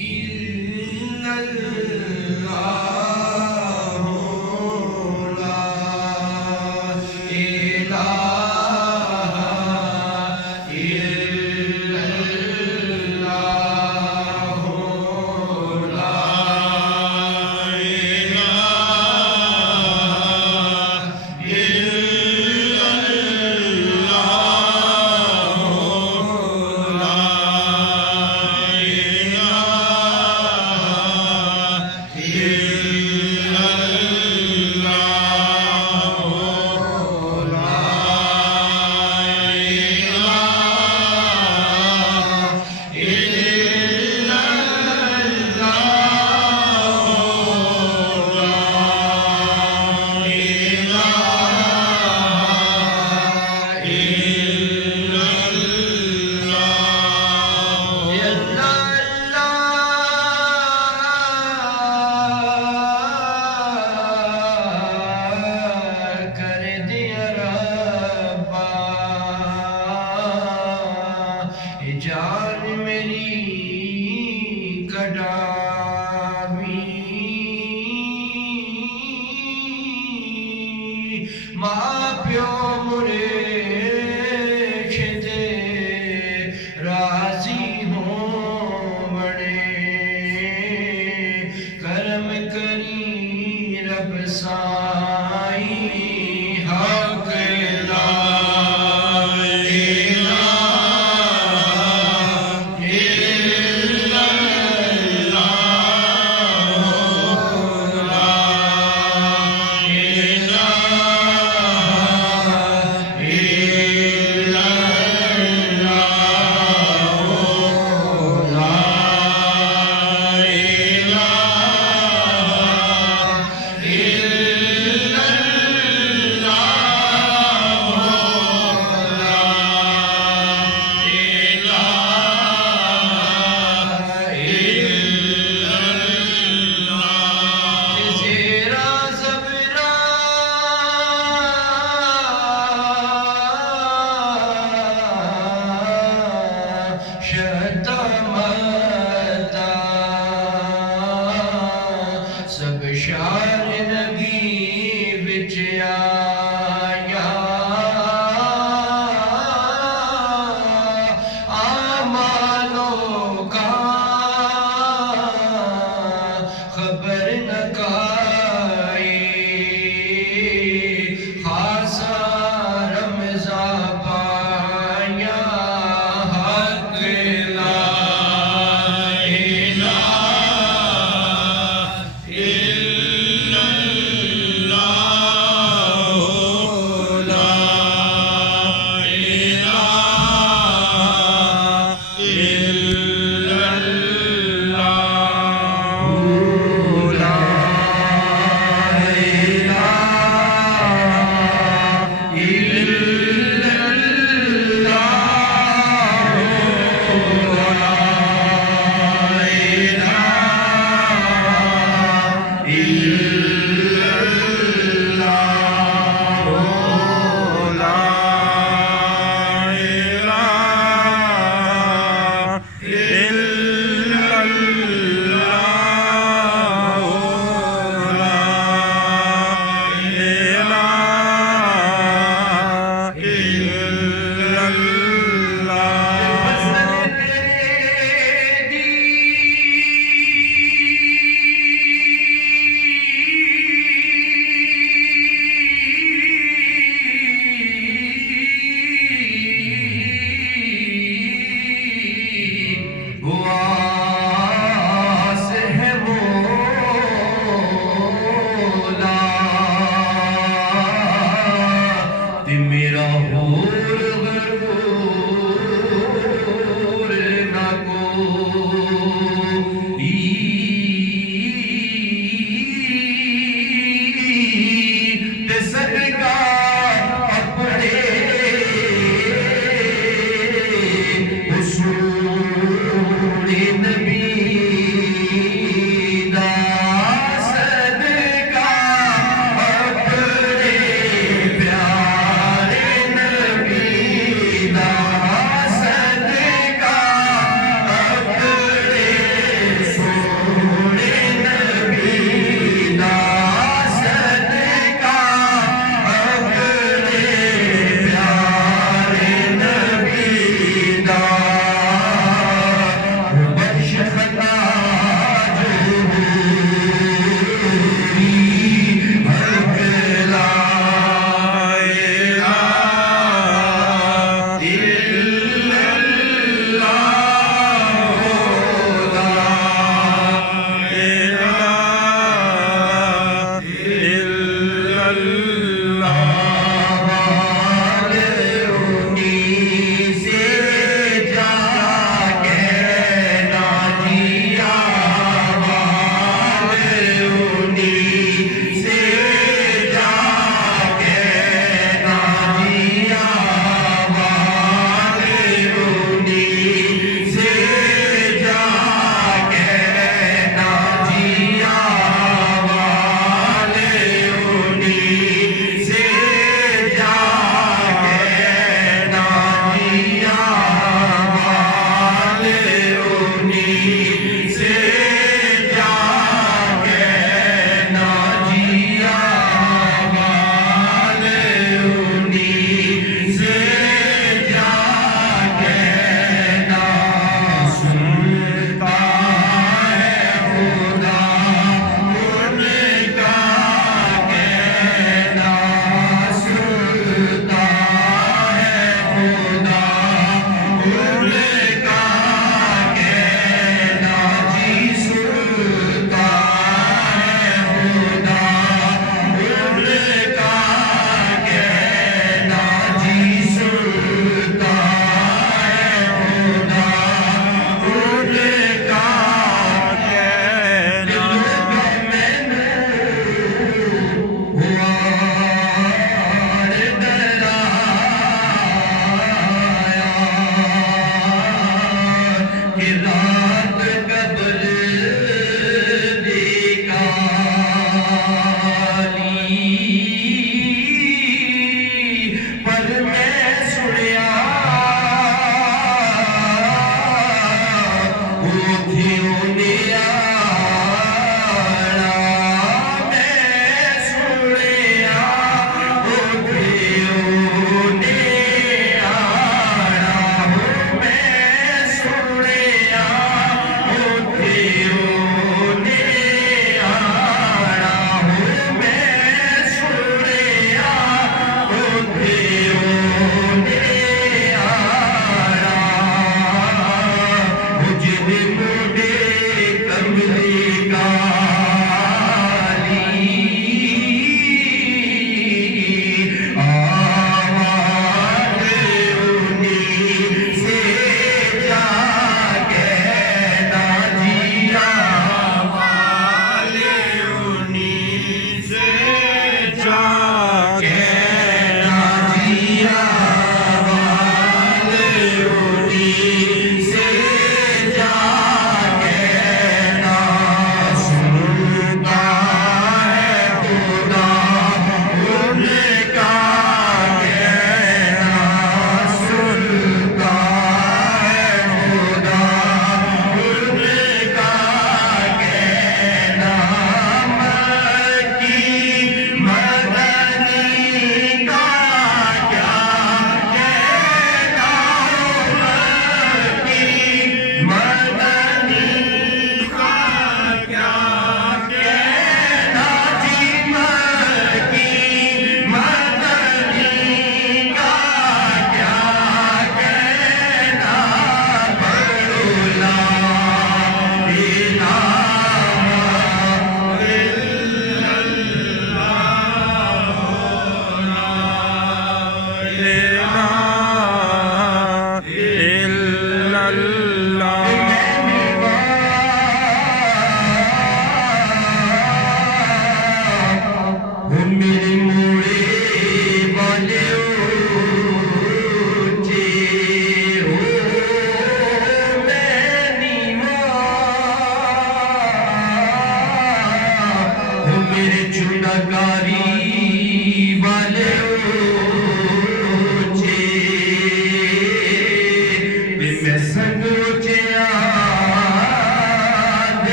إلا الله لا إله إلا الله لا إله إلا الله لا جان میری کڈاوی ماں پیو مرے چھدے راضی ہوں بڑے کرم کری رب سائی حق لا إله إلا الله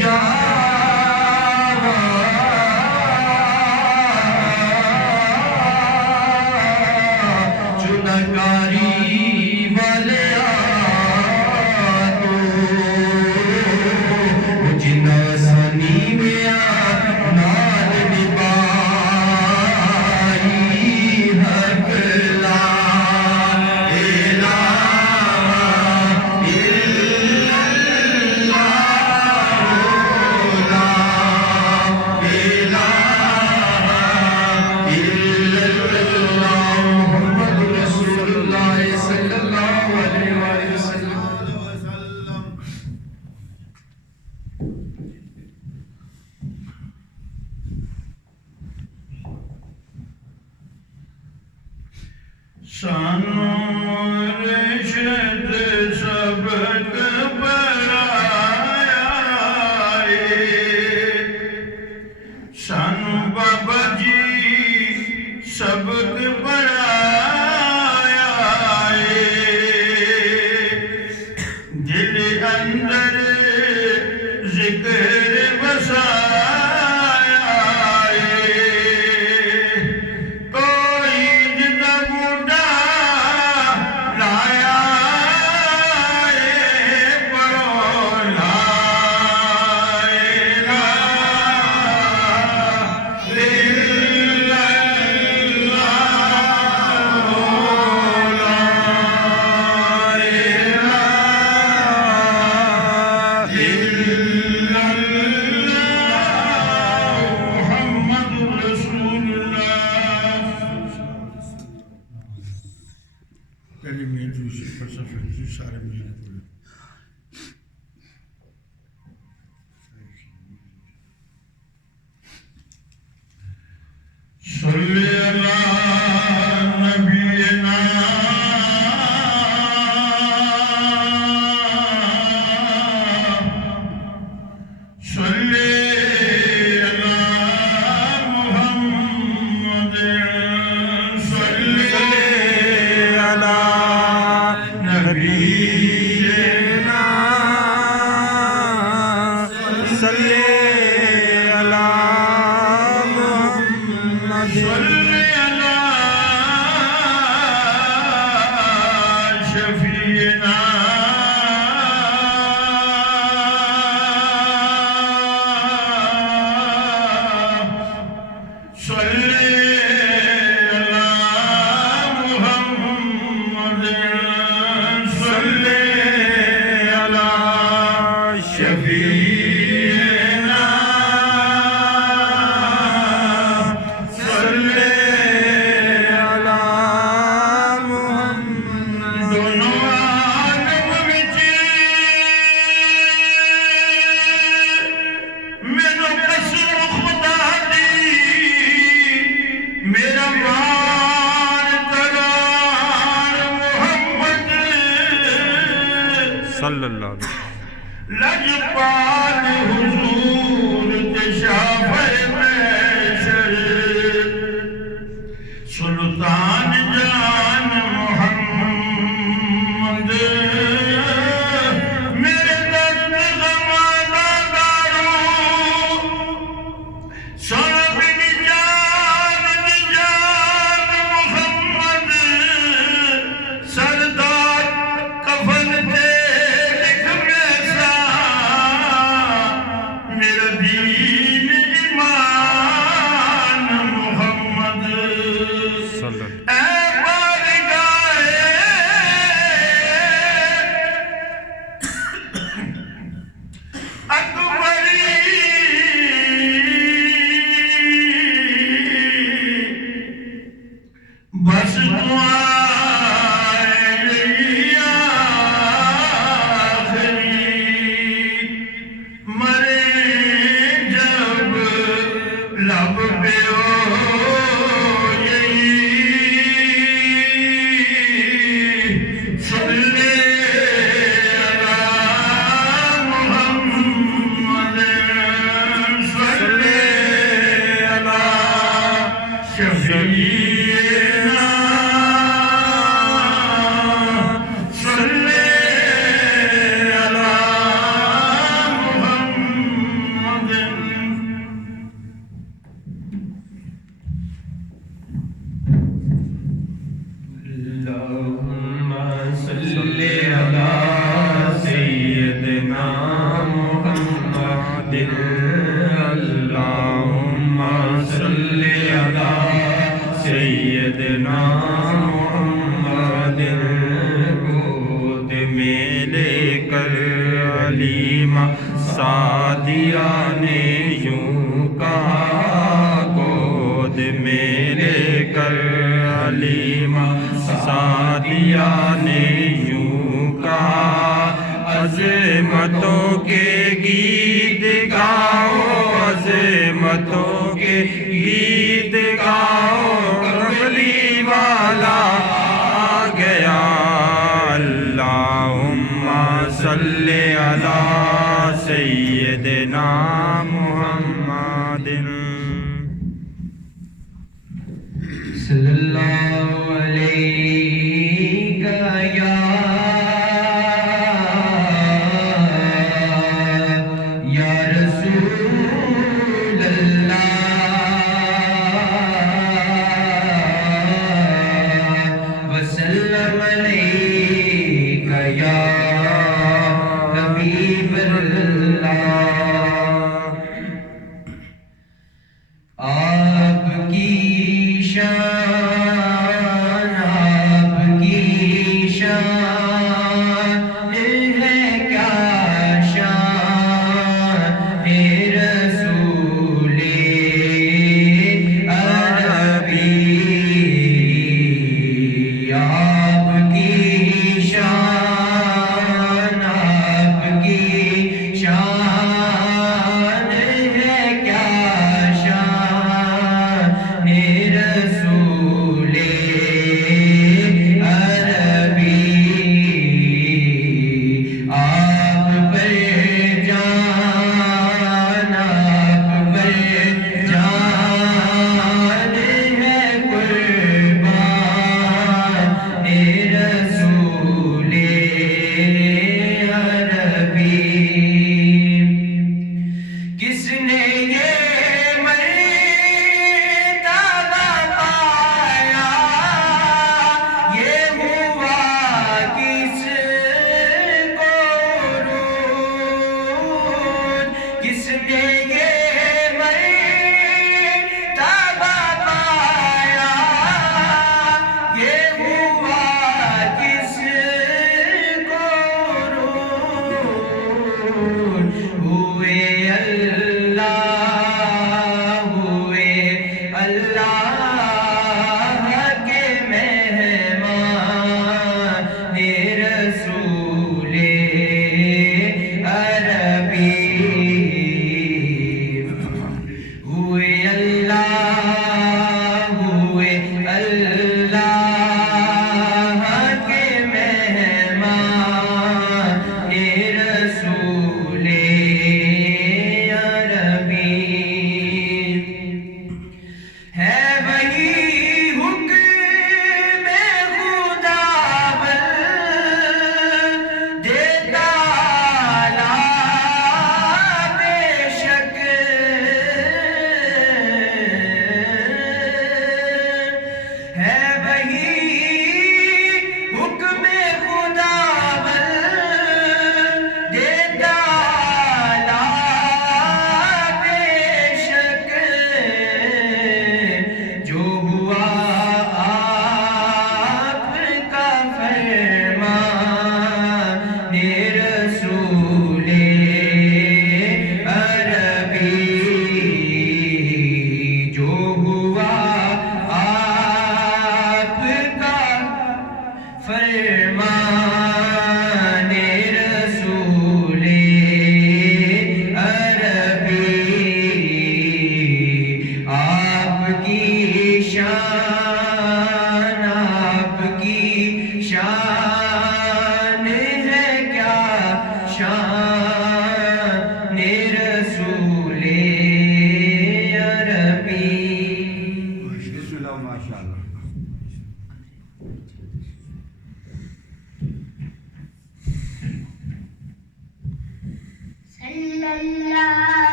جا سارے ملنے صلی اللہ نبینا صلی صلی اللہ علیہ لجپال حضور تشافر محشر سلطان جان محمد میرے درد زمانہ دارو سن بن جان محمد سردار کفن تے بس مرے جب لب پہ صلی اللہ محمد صلی اللہ شفیعنا اللہم صلی علی سیدنا محمد گود میں لے کر علیمہ سعدیہ نے یوں کہا گود میں لے کر علیمہ سعدیہ نے یوں کہا عظمتوں کے گیت گاؤ عظمتوں کے گیت گاؤ کملی والا آ گیا اللہم صلی علی سیدنا محمد صلی اللہ علیہ یا رسول اللہ وسلم علیک یا حبیب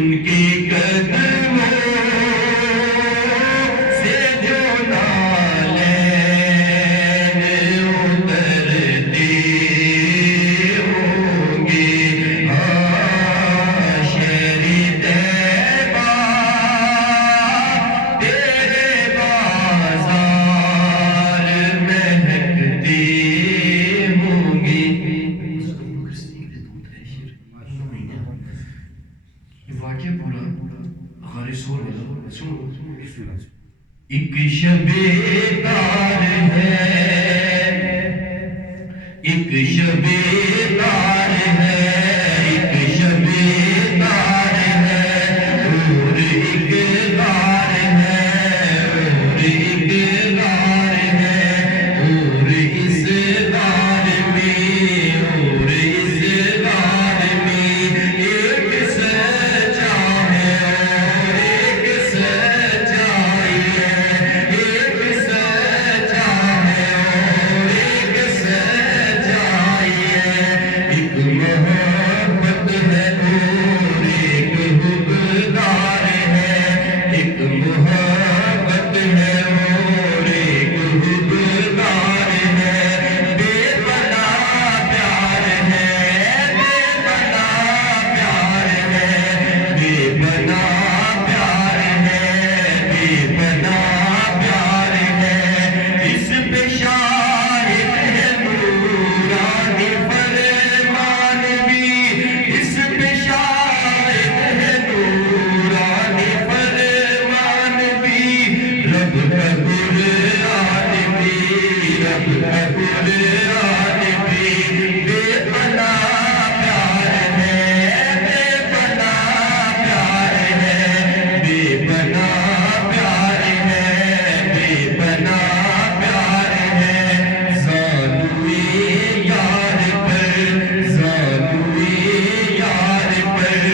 ان کی قدر خالی سور میں سنو ایک شب تار ہے، ایک شب تار ہے، ایک شب تار ہے، اور ایک تار ہے، اور ایک تار ہے، اور اس تار میں، اور اس تار میں ایک سچا ہے اور ایک سچائی ہے، ایک سچا ہے اور ایک سچائی ہے، ایک محبت ہے اور ایک حقدار ہے، ایک محبت ہے اور ایک حقدار ہے، بے پناہ پیار ہے، بے پناہ پیار ہے، بے پناہ پیار ہے، بے پناہ پیار ہے، اس پہ شاہد ہے نورانی فرمان بھی، اس پہ شاہد ہے نورانی فرمان بھی، رب کا قرآن بھی، رب کا قرآن بھی، بے پناہ پیار ہے، بے پناہ پیار ہے، بے پناہ پیار ہے، بے پناہ پیار ہے، زانوئے یار پر، زانوئے یار پر،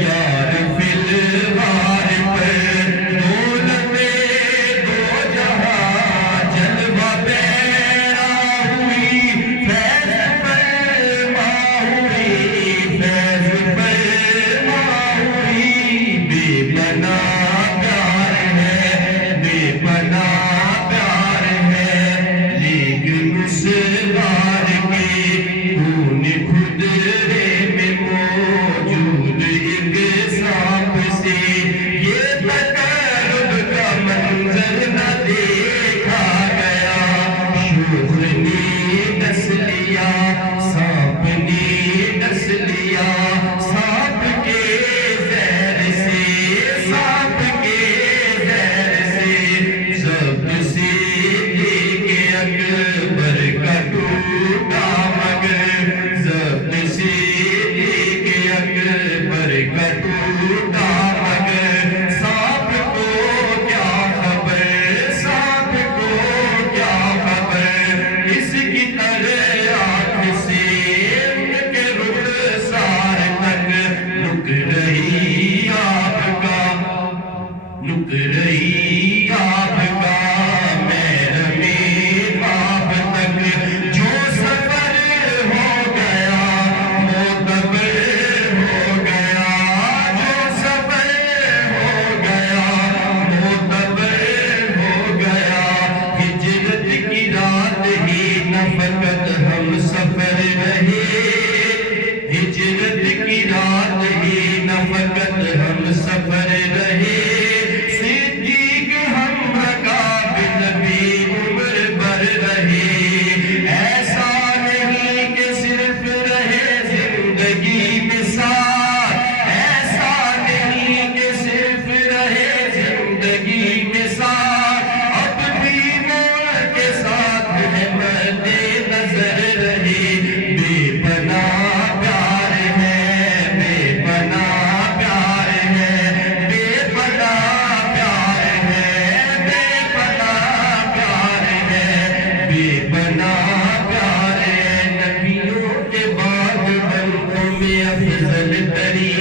یار فی الغار پر، دولت دو جہاں جلوہ پیرا ہوئی، فیض فرما ہوئی، فیض فرما ہوئی، بے پناہ پیار ہے، بے پناہ پیار ہے، لیکن اس غار کے کونے خدرے میں موجود ایک سانپ سے یہ تقرب کا منظر نہ دیکھا گیا، شوخ نے ڈس لیا، سانپ نے ڈس لیا، سانپ کے زہر سے، سانپ کے زہر سے، ضبط سے لے کے اکبر کا ٹوٹا مگر، ضبط سے لے کے اکبر کا ٹوٹا مگر، سانپ کو کیا خبر، سانپ کو کیا خبر، اس کی طرح آنکھ سے ان کے رخسار تک رک رہی آپ کا، رک رہی آپ کا محرم باپ تک، جو سفر ہو گیا معتبر ہو گیا، جو سفر ہو گیا معتبر ہو گیا، ہجرت کی رات ہی نہ فقط ہم سفر رہے، ہجرت کی رات ہی نہ فقط ہم سفر رہے، صدیق ہم رکاب نبی عمر بھر رہے، ایسا نہیں کہ صرف رہے زندگی میں ساتھ، ایسا نہیں کہ صرف رہے زندگی میں ساتھ، اب بھی موت کے ساتھ ہے مد نظر رہے، بے پناہ پیار ہے، بے پناہ پیار ہے، بے پناہ پیار ہے، بے پناہ پیار ہے، بے پناہ پیار ہے، نبیوں کے بعد بندوں میں افضل ترین